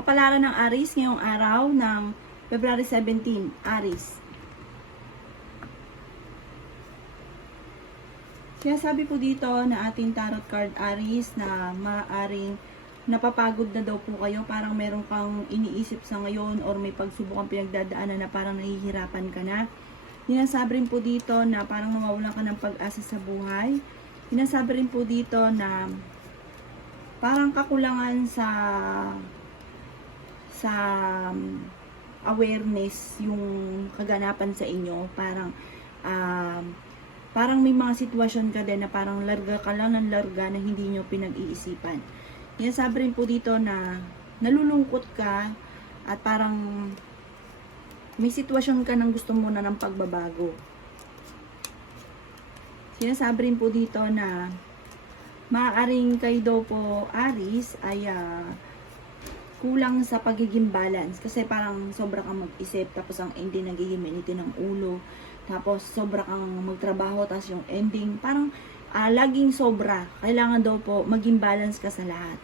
Kapalaran ng Aries ngayong araw ng February 17, Aries. Kaya sabi po dito na ating tarot card Aries na maaring napapagod na daw po kayo, parang meron kang iniisip sa ngayon or may pagsubok ang pinagdadaanan na parang nahihirapan ka na. Sinasabi rin po dito na parang nawawalan ka ng pag-asa sa buhay. Sinasabi rin po dito na parang kakulangan sa awareness yung kaganapan sa inyo. Parang may mga sitwasyon ka din na parang larga ka lang ng larga na hindi nyo pinag-iisipan. Sinasabi rin po dito na nalulungkot ka at parang may sitwasyon ka nang gusto mo na ng pagbabago. Sinasabi rin po dito na maaaring kayo daw po, Aries, ay kulang sa pagiging balance. Kasi parang sobra kang mag-isip, tapos ang ending nagiging minitin ng ulo. Tapos sobra kang magtrabaho, tapos yung ending, parang laging sobra. Kailangan daw po maging balance ka sa lahat.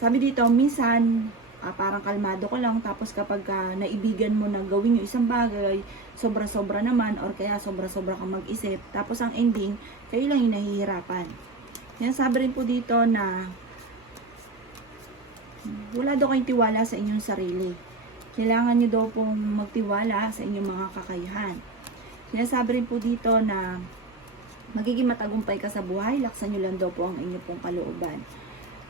Sabi dito, minsan, parang kalmado ko lang, tapos kapag naibigan mo na gawin yung isang bagay, sobra-sobra naman, or kaya sobra-sobra kang mag-isip, tapos ang ending, kayo lang yung nahihirapan. Yan, sabi rin po dito na wala daw kayong tiwala sa inyong sarili. Kailangan nyo daw pong magtiwala sa inyong mga kakayahan. Sinasabi rin po dito na magiging matagumpay ka sa buhay, laksan nyo lang daw po ang inyong pong kalooban.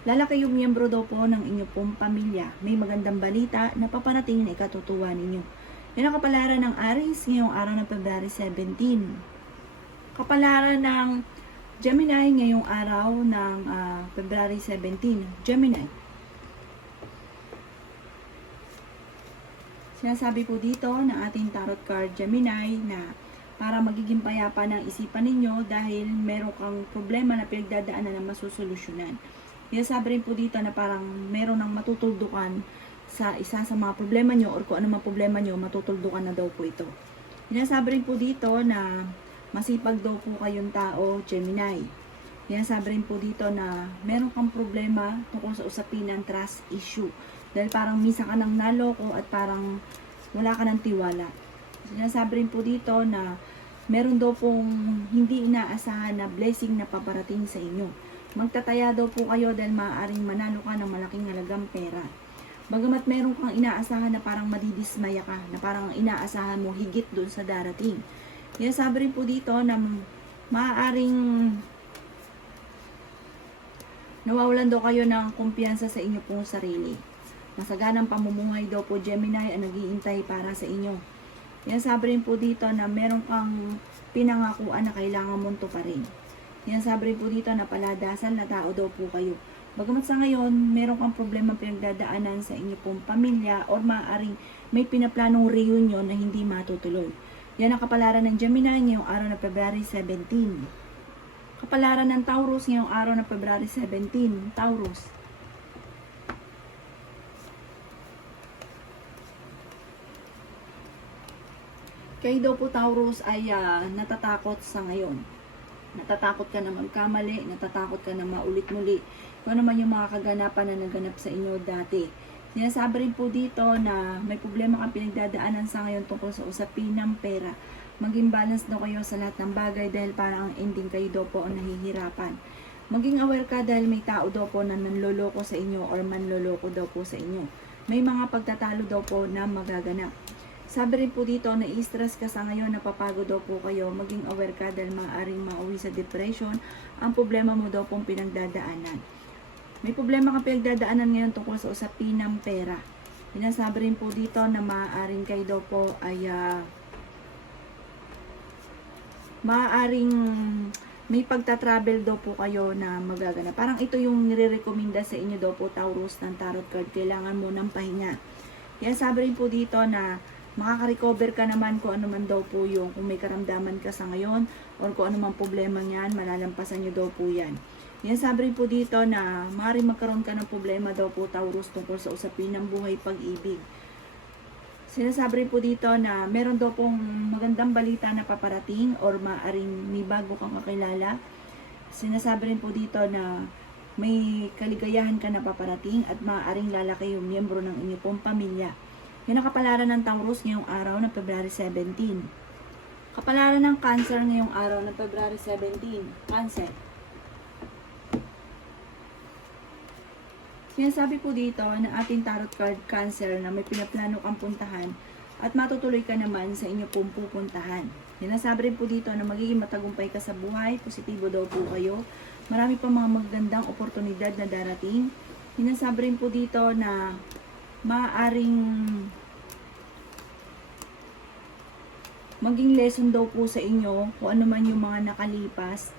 Lalaki yung miyembro daw po ng inyong pong pamilya. May magandang balita na paparating na ikatutuwa ninyo. Yan ang kapalaran ng Aries ngayong araw ng February 17. Kapalaran ng Gemini ngayong araw ng February 17. Gemini. Sinasabi po dito ng ating tarot card Gemini na para magiging payapa ng isipan ninyo dahil meron kang problema na pinagdadaanan na masusolusyonan. Sinasabi rin po dito na parang meron ng matutuldukan sa isa sa mga problema nyo or kung ano mga problema nyo, matutuldukan na daw po ito. Sinasabi rin po dito na masipag daw po kayong tao, Gemini. Sinasabi rin po dito na meron kang problema tungkol sa usapin ng trust issue. Dahil parang misa ka ng naloko at parang wala ka ng tiwala. Sinasabi rin po dito na meron daw pong hindi inaasahan na blessing na paparating sa inyo. Magtataya daw po kayo dahil maaaring manalo ka ng malaking halagang pera. Bagamat meron kang inaasahan na parang madidismaya ka, na parang inaasahan mo higit doon sa darating. Sinasabi rin po dito na maaaring nawawalan daw kayo ng kumpiyansa sa inyo pong sarili. Masaganang pamumuhay daw po Gemini ang nag-iintay para sa inyo. Sinasabi rin po dito na meron kang pinangakuan na kailangan mong tuparin. Sinasabi rin po dito na paladasan na tao daw po kayo. Bagamat sa ngayon, meron kang problema pinagdadaanan sa inyo pong pamilya or maaaring may pinaplanong reunion na hindi matutuloy. Yan ang kapalaran ng Gemini ngayong araw na February 17. Kapalaran ng Taurus ngayong araw na February 17. Taurus. Kayo daw po Taurus ay natatakot sa ngayon. Natatakot ka na magkamali, natatakot ka na maulit-muli. Kung naman yung mga kaganapan na naganap sa inyo dati. Sinasabi rin po dito na may problema kang pinagdadaanan sa ngayon tungkol sa usapin ng pera. Maging balance daw kayo sa lahat ng bagay dahil parang ang ending kayo daw po ang nahihirapan. Maging aware ka dahil may tao daw po na nanloloko sa inyo or manloloko daw po sa inyo. May mga pagtatalo daw po na magaganap. Sabi rin po dito na i-stress ka sa ngayon, napapagod daw po kayo, maging aware ka dahil maaaring mauwi sa depression, ang problema mo daw pong pinagdadaanan. May problema kang pinagdadaanan ngayon tungkol sa usapin ng pera. Sinasabi rin po dito na maaaring kayo daw po ay maaaring may pagta-travel daw po kayo na magaganap. Parang ito yung nire-recommenda sa inyo daw po Taurus ng tarot card, kailangan mo ng pahinga. Sabi rin po dito na makaka-recover ka naman kung ano man daw po yung kung may karamdaman ka sa ngayon or kung ano man problema niyan, malalampasan nyo daw po yan. Sabi rin po dito na maaaring magkaroon ka ng problema daw po Taurus tungkol sa usapin ng buhay pag-ibig. Sinasabi rin po dito na meron daw pong magandang balita na paparating or maaaring may bago kang kakilala. Sinasabi rin po dito na may kaligayahan ka na paparating at maaaring lalaki yung miyembro ng inyong pong pamilya. Yan ang kapalaran ng Taurus ngayong araw ng February 17. Kapalaran ng Cancer ngayong araw ng February 17. Cancer. Sinasabi po dito na ating tarot card Cancer na may pinaplano kang puntahan at matutuloy ka naman sa inyo pong pupuntahan. Sinasabi rin po dito na magiging matagumpay ka sa buhay, positibo daw po kayo. Marami pa mga magandang oportunidad na darating. Sinasabi rin po dito na maaaring maging lesson daw po sa inyo kung ano man yung mga nakalipas.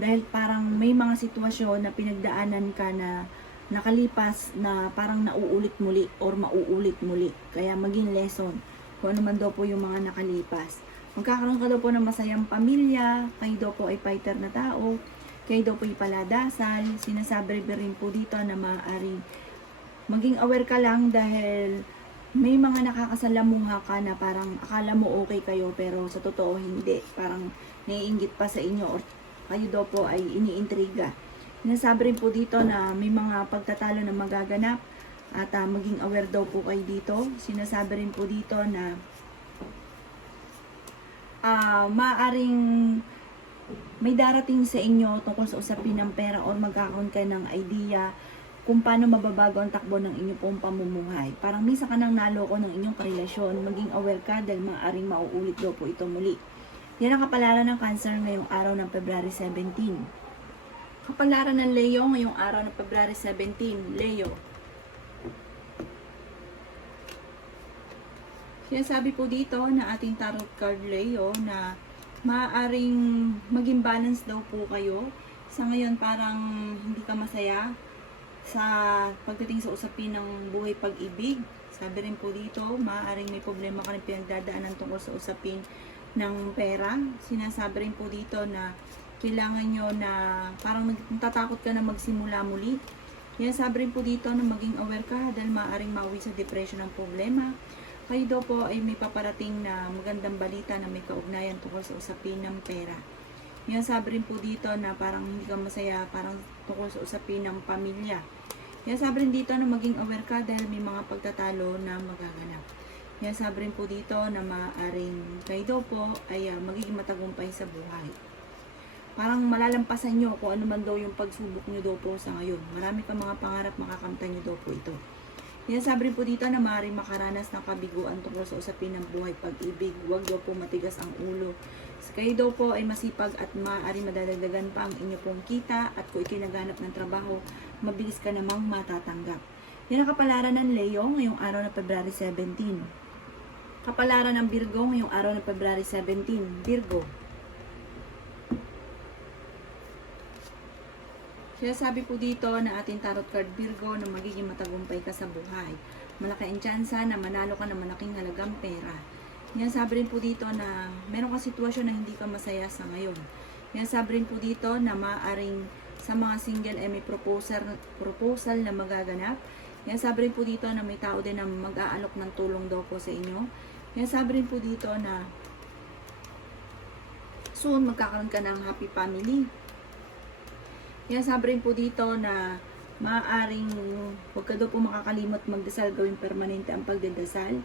Dahil parang may mga sitwasyon na pinagdaanan ka na nakalipas na parang nauulit muli or mauulit muli. Kaya maging lesson kung ano man daw po yung mga nakalipas. Magkakaroon ka daw po ng masayang pamilya, kayo daw po ay fighter na tao, kayo daw po ay paladasal. Sinasabi rin po dito na maaaring maging aware ka lang dahil may mga nakakasalamuha ka na parang akala mo okay kayo pero sa totoo hindi. Parang naiinggit pa sa inyo or kayo daw po ay iniintriga. Sinasabi rin po dito na may mga pagtatalo na magaganap at maging aware daw po kayo dito. Sinasabi rin po dito na maaaring may darating sa inyo tungkol sa usapin ng pera or magkakaroon kayo ng idea kung paano mababago ang takbo ng inyong pong pamumuhay. Parang minsan ka nang naloko ng inyong karelasyon, maging aware ka dahil maaaring mauulit daw po ito muli. Yan ang kapalaran ng Cancer ngayong araw ng February 17. Kapalaran ng Leo ngayong araw ng February 17. Leo. Sinasabi po dito na ating tarot card Leo na maaaring maging balance daw po kayo. Sa ngayon parang hindi ka masaya sa pagdating sa usapin ng buhay pag-ibig. Sabi rin po dito, maaaring may problema ka rin pinagdadaanan tungkol sa usapin ng pera. Sinasabi rin po dito na kailangan nyo na parang natatakot ka na magsimula muli. Kaya sabi rin po dito na maging aware ka dahil maaaring mauwi sa depression ng problema. Kayo daw po ay may paparating na magandang balita na may kaugnayan tungkol sa usapin ng pera. Yan sabi rin po dito na parang hindi ka masaya parang tungkol sa usapin ng pamilya. Yan sabi rin dito na maging aware ka dahil may mga pagtatalo na magaganap. Yan sabi rin po dito na maaaring kayo daw po ay magiging matagumpay sa buhay. Parang malalampasan nyo kung ano man daw yung pagsubok nyo daw po sa ngayon. Marami kang mga pangarap, makakamtan nyo daw po ito. Yan sabi rin po dito na maaaring makaranas ng kabiguan tungkol sa usapin ng buhay pag-ibig. Huwag daw po matigas ang ulo. Kayo daw po ay masipag at maaaring madadagdagan pa ang inyo pong kita at kung ikinaghanap ng trabaho, mabilis ka namang matatanggap. Yan ang kapalaran ng Leo ngayong araw ng February 17. Kapalaran ng Virgo ngayong araw ng February 17. Virgo. Kaya sabi po dito na ating tarot card Virgo na magiging matagumpay ka sa buhay. Malaki ang tsansa na manalo ka ng malaking halagang pera. Yan sabi rin po dito na meron ka sitwasyon na hindi ka masaya sa ngayon. Yan sabi rin po dito na maaaring sa mga single ay may proposal na magaganap. Yan sabi rin po dito na may tao din na mag-aalok ng tulong daw po sa inyo. Yan sabi rin po dito na soon magkakaroon ka ng happy family. Yan sabi rin po dito na maaaring huwag ka daw po makakalimot magdasal, gawing permanente ang pagdadasal.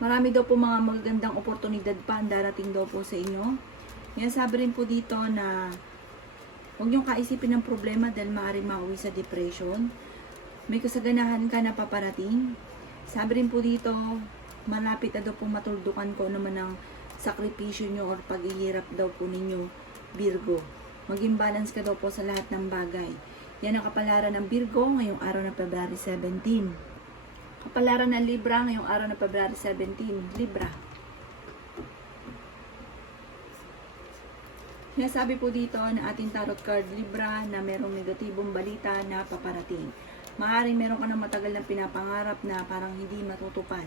Marami daw po mga magagandang oportunidad pa ang darating daw po sa inyo. Yan sabi rin po dito na huwag niyong kaisipin ng problema dahil maaaring mauwi sa depression. May kasaganahan ka na paparating. Sabi rin po dito, malapit na daw po matuldukan ko naman ang sakripisyo nyo or paghihirap daw po ninyo, Virgo. Maging balance ka daw po sa lahat ng bagay. Yan ang kapalaran ng Virgo ngayong araw ng February 17. Kapalaran ng Libra ngayong araw ng February 17. Libra. Sinasabi po dito na ating tarot card Libra na merong negatibong balita na paparating. Maaaring meron ka ng matagal na pinapangarap na parang hindi matutupad.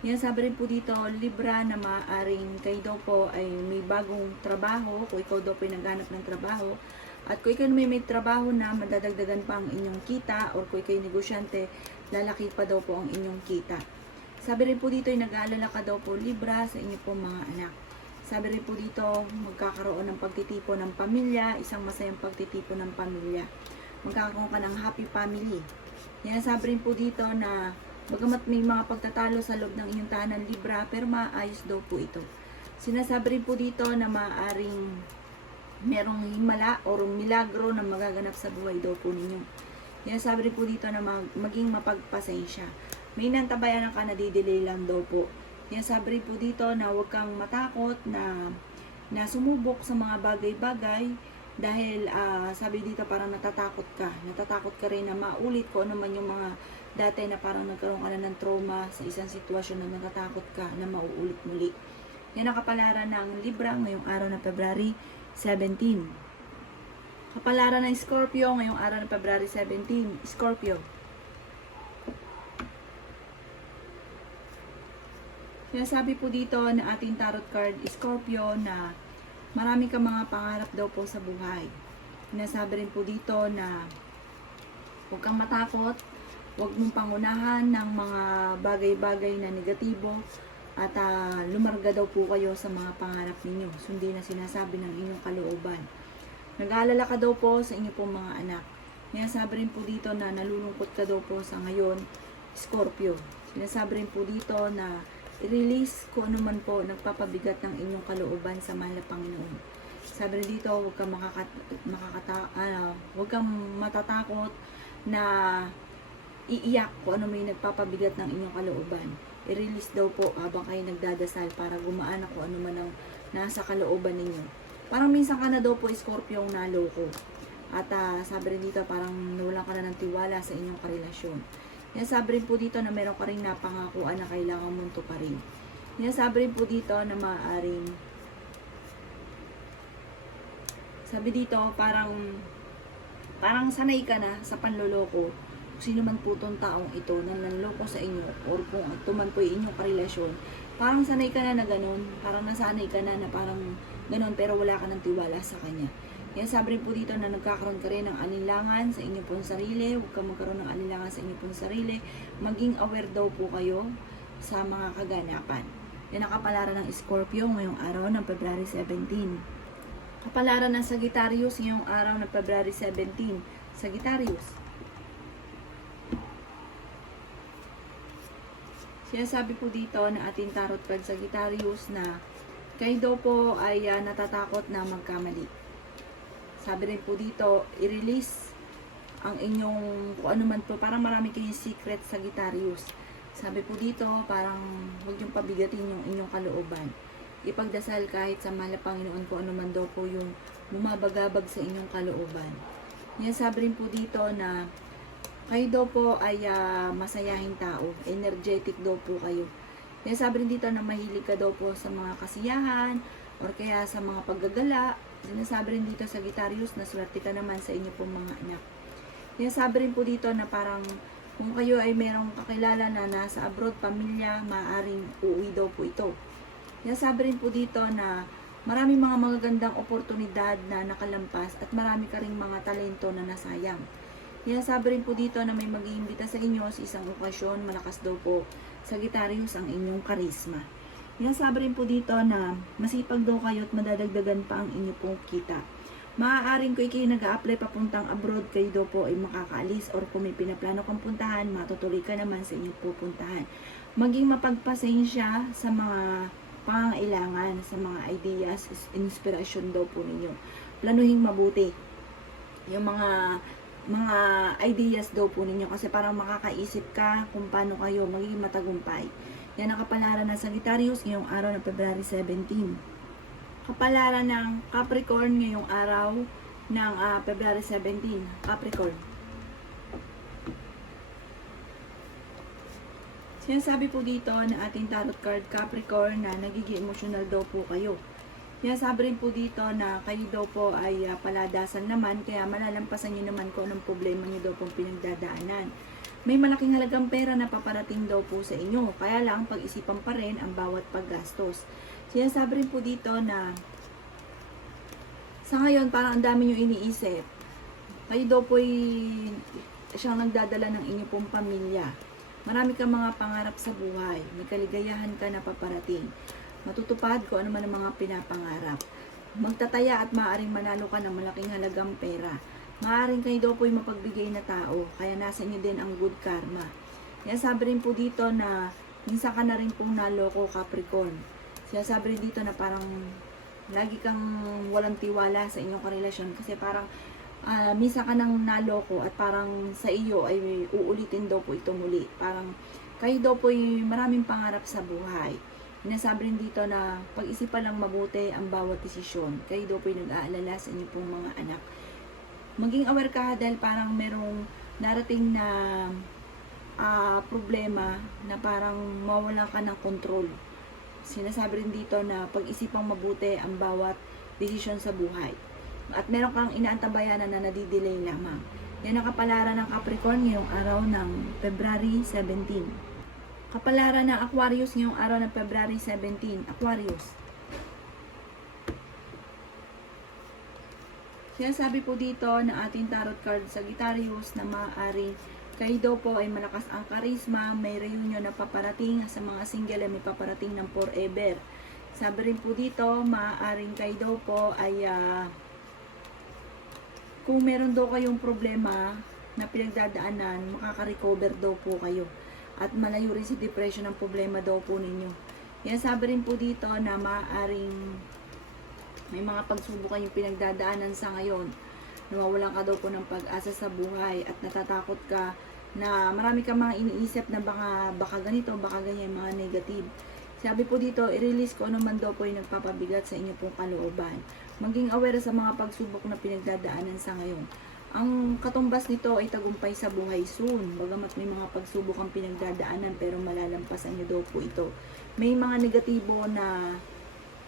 Yan sabi rin po dito, Libra, na maaaring kayo daw po ay may bagong trabaho, kung ikaw daw po ay naghanap ng trabaho, at kung ikaw may trabaho na madadagdagan pa ang inyong kita, or kung ikaw ay negosyante, lalaki pa daw po ang inyong kita. Sabi rin po dito ay nag-aalala ka daw po, Libra, sa inyong po mga anak. Sabi rin po dito, magkakaroon ng pagtitipon ng pamilya, isang masayang pagtitipon ng pamilya. Magkakaroon ka ng happy family. Yan, sabi rin po dito na bagamat may mga pagtatalo sa loob ng inyong tahanan Libra, pero maayos daw po ito. Sinasabi rin po dito na maaaring merong himala o milagro na magaganap sa buhay daw po ninyo. Yan, sabi rin po dito na maging mapagpasensya. May nantabayan ka na didelay lang daw po. Yan, sabi rin po dito na huwag kang matakot na sumubok sa mga bagay-bagay dahil sabi dito parang natatakot ka rin na maulit ko ano man yung mga dati na parang nagkaroon ka na ng trauma sa isang sitwasyon na natatakot ka na mauulit muli. Yan ang kapalaran ng Libra ngayong araw ng February 17. Kapalaran ng Scorpio ngayong araw ng February 17. Scorpio. Sinasabi po dito na ating tarot card Scorpio na marami kang mga pangarap daw po sa buhay. Sinasabi rin po dito na huwag kang matakot, huwag mong pangunahan ng mga bagay-bagay na negatibo at lumarga daw po kayo sa mga pangarap ninyo. Sundin na sinasabi ng inyong kalooban. Nag-aalala ka daw po sa inyong pong mga anak. Sinasabi rin po dito na nalulungkot ka daw po sa ngayon, Scorpio. Sinasabi rin po dito na i-release kung ano man po nagpapabigat ng inyong kalooban sa mahal na Panginoon. Sabi rin dito, huwag kang matatakot na iiyak kung ano may nagpapabigat ng inyong kalooban. I-release daw po habang kayo nagdadasal para gumaan ako ano man ang nasa kalooban ninyo. Parang minsan ka na daw po Scorpio ang naloko. At sabi rin dito parang nawalan ka na ng tiwala sa inyong karelasyon. Sabi rin po dito na meron ka rin napangakuan na kailangan mong tuparin. Sabi rin po dito na maaaring sabi dito parang sanay ka na sa panloloko. Sino man po itong taong ito na nanloko sa inyo or kung ito man po yung inyong karelasyon, parang sanay ka na ganun, parang nasanay ka na parang ganun pero wala ka ng tiwala sa kanya. Sabi rin po dito na nagkakaroon ka rin ng alinlangan sa inyo pong sarili, huwag kang magkaroon ng alinlangan sa inyo pong sarili, maging aware daw po kayo sa mga kaganapan. Yan ang kapalaran ng Scorpio ngayong araw ng February 17. Kapalaran ng Sagittarius ngayong araw ng February 17. Sagittarius. Sinasabi po dito na ating tarot card Sagittarius na kayo daw po ay natatakot na magkamali. Sabi rin po dito, i-release ang inyong kung ano man po, parang marami kayong secret Sagittarius. Sabi po dito, parang huwag yung pabigatin yung inyong kalooban. Ipagdasal kahit sa mahal na Panginoon kung ano man daw po yung bumabagabag sa inyong kalooban. Sabi rin po dito na kayo daw po ay masayahing tao, energetic daw po kayo. Sabi rin dito na mahilig ka daw po sa mga kasiyahan or kaya sa mga paggagala. Sinasabi rin dito sa Sagittarius na swerte ka naman sa inyo pong mga anak. Sabi rin po dito na parang kung kayo ay merong kakilala na nasa abroad, pamilya, maaaring uuwi daw po ito. Sabi rin po dito na maraming mga magagandang oportunidad na nakalampas at marami ka ring mga talento na nasayang. Sabi rin po dito na may mag-iimbita sa inyo sa isang okasyon, malakas daw po Sagittarius ang inyong karisma. Sabi rin po dito na masipag daw kayo at madadagdagan pa ang inyong pong kita. Maaaring kung kayo nag-a-apply papuntang abroad, kayo daw po ay makakaalis or kung may pinaplano kang puntahan, matutuloy ka naman sa inyong pupuntahan. Maging mapagpasensya sa mga pangangailangan, sa mga ideas, inspirasyon daw po ninyo. Planuhin mabuti yung mga ideas daw po ninyo kasi parang makakaisip ka kung paano kayo magiging matagumpay. Yan ang kapalaran ng Sagittarius ngayong araw ng February 17. Kapalaran ng Capricorn ngayong araw ng February 17. Capricorn. Sinasabi po dito na ating tarot card Capricorn na nagiging emotional daw po kayo. Sabi rin po dito na kayo daw po ay paladasan naman kaya malalampasan nyo naman kung anong problema nyo daw pong pinagdadaanan. May malaking halagang pera na paparating daw po sa inyo. Kaya lang, pag-isipan pa rin ang bawat paggastos. Sinasabi rin po dito na sa ngayon, parang ang dami nyo iniisip. Kayo daw po siyang nagdadala ng inyong pong pamilya. Marami kang mga pangarap sa buhay. May kaligayahan ka na paparating. matutupad kung ano man ang mga pinapangarap. Magtataya at maaaring manalo ka ng malaking halagang pera. Maaaring kayo daw po yung mapagbigay na tao, kaya nasa inyo din ang good karma. Kaya sabi rin po dito na minsan ka na rin pong naloko, Capricorn. Kaya sabi rin dito na parang lagi kang walang tiwala sa inyong karelasyon kasi parang minsan ka nang naloko at parang sa iyo ay uulitin daw po ito muli. Parang kayo daw po ay maraming pangarap sa buhay. Sinasabi rin dito na pag-isipan lang mabuti ang bawat desisyon. Kayo daw po ay nag-aalala sa inyong pong mga anak. Maging aware ka dahil parang merong darating na problema na parang mawala ka ng control. Sinasabi rin dito na pag-isipang mabuti ang bawat desisyon sa buhay. At meron kang inaantabayanan na nadidelay lamang. Yan ang kapalaran ng Capricorn ngayong araw ng February 17. Kapalaran ng Aquarius ngayong araw ng February 17. Aquarius. Sinasabi po dito ng ating tarot card Sagittarius na maaari kayo daw po ay malakas ang karisma, may reunion na paparating, sa mga single ay may paparating ng forever. Sabi rin po dito, maaaring kayo daw po ay kung meron daw kayong problema na pinagdadaanan, makaka-recover daw po kayo. At malayo rin si depression ang problema daw po ninyo. Yan sabi rin po dito na maaaring may mga pagsubok kayong pinagdadaanan sa ngayon. Nawawalan ka daw po ng pag-asa sa buhay at natatakot ka na marami kang mga iniisip na baka ganito, baka ganyan, mga negative. Sabi po dito, i-release ko ano man daw po yung nagpapabigat sa inyo pong kalooban. Maging aware sa mga pagsubok na pinagdadaanan sa ngayon. Ang katumbas nito ay tagumpay sa buhay soon. Bagamat may mga pagsubok ang pinagdadaanan pero malalampasan nyo daw po ito. May mga negatibo na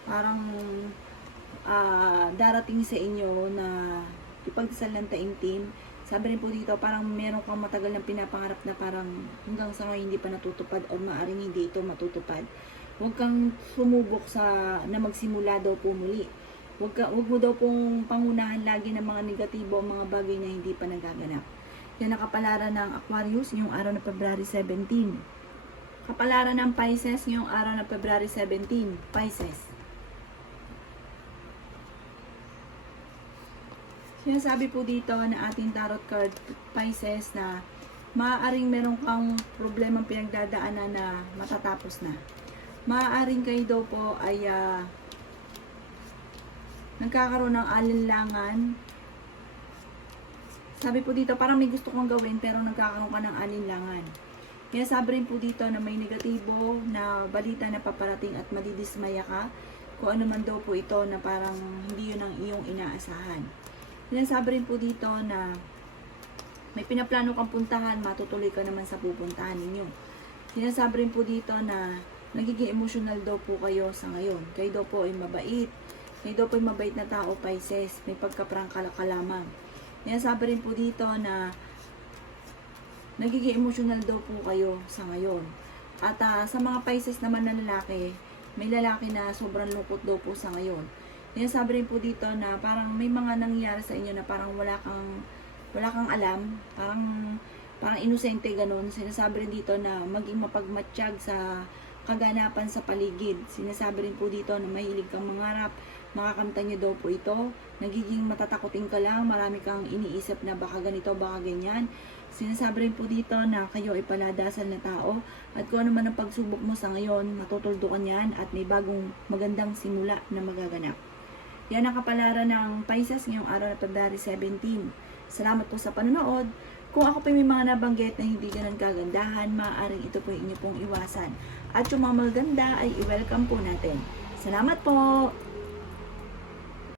parang darating sa inyo na ipagdasal ng taimtim. Sabi rin po dito, parang meron kang matagal ng pinapangarap na parang hanggang sa ngayon hindi pa natutupad o maaaring hindi ito matutupad. Huwag kang sumubok na magsimula daw po muli. Huwag mo daw pong pangunahan lagi ng mga negatibo o mga bagay na hindi pa nagaganap. Yan ang kapalaran ng Aquarius ngayong araw ng February 17. Kapalaran ng Pisces ngayong araw ng February 17. Pisces. Sinasabi po dito na ating tarot card Pisces na maaaring meron kang problemang pinagdadaanan na matatapos na. Maaaring kayo daw po ay nagkakaroon ng alinlangan. Sabi po dito parang may gusto kang gawin pero nagkakaroon ka ng alinlangan. Kaya sabi rin po dito na may negatibo na balita na paparating at madidismaya ka kung ano man daw po ito na parang hindi yun ang iyong inaasahan. Sinasabi rin po dito na may pinaplano kang puntahan, matutuloy ka naman sa pupuntahan ninyo. Sinasabi rin po dito na nagiging emotional daw po kayo sa ngayon. Kayo daw po ay mabait. Kayo daw po ay mabait na tao, Pisces. May pagkaprangkala ka lamang. Sinasabi rin po dito na nagiging emotional daw po kayo sa ngayon. At sa mga Pisces naman na lalaki, may lalaki na sobrang lungkot daw po sa ngayon. Sabi rin po dito na parang may mga nangyayari sa inyo na parang wala kang alam, parang inosente ganun. Sinasabi rin dito na maging mapagmatsyag sa kaganapan sa paligid. Sinasabi rin po dito na mahilig kang mangarap, makakamtan nyo daw po ito. Nagiging matatakotin ka lang, marami kang iniisip na baka ganito, baka ganyan. Sinasabi rin po dito na kayo ay paladasal na tao at kung ano man ang pagsubok mo sa ngayon, matutuldukan yan at may bagong magandang simula na magaganap. Yan ang kapalaran ng Pisces ngayong araw na February 17. Salamat po sa panonood. Kung ako pa may mga nabanggit na hindi ganun kagandahan, maaaring ito po inyo pong iwasan. At yung mga maganda ay i-welcome po natin. Salamat po!